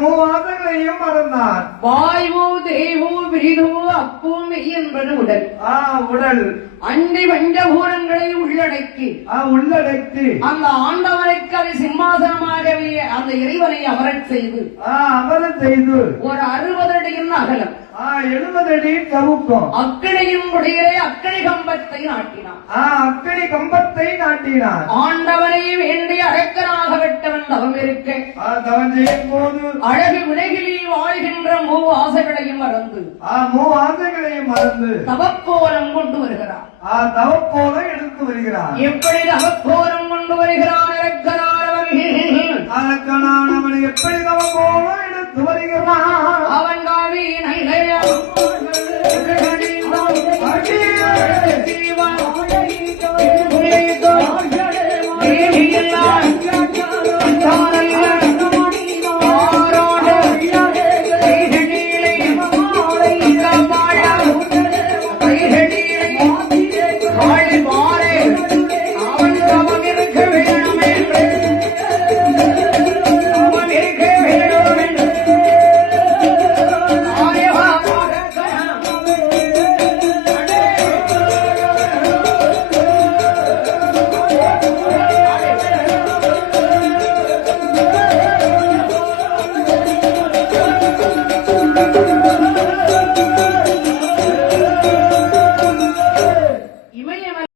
மூவாதங்களையும் மறந்தார். வாயு தேவு விரிது அப்பு மெய் என்பது உடல். உடல் அண்டி பஞ்சபூரங்களை உள்ளடக்கி அந்த ஆண்டவனுக்கு அதை சிம்மாசனமாகவே அந்த இறைவனை அமரச் செய்து ஒரு 60 அடியின் அகலம் 70 அடி கவுக்கும் அக்கடியின் முடிகிறே அக்கடி கம்பத்தை நாட்டினார். ஆண்டவனை வேண்டி அழைக்கனாக விட்டவன் தவம் இருக்க அழகு உலகிலே வாழ்கின்ற மூவாசைகளையும் மறந்து தவக்கோலம் கொண்டு வருகிறார். எடுத்து வருகிறார். எப்படி தவக்கோலம் கொண்டு வருகிறான்? அரக்கனானவன் எப்படி தவக்கோலம் எடுத்து வருகிறான்?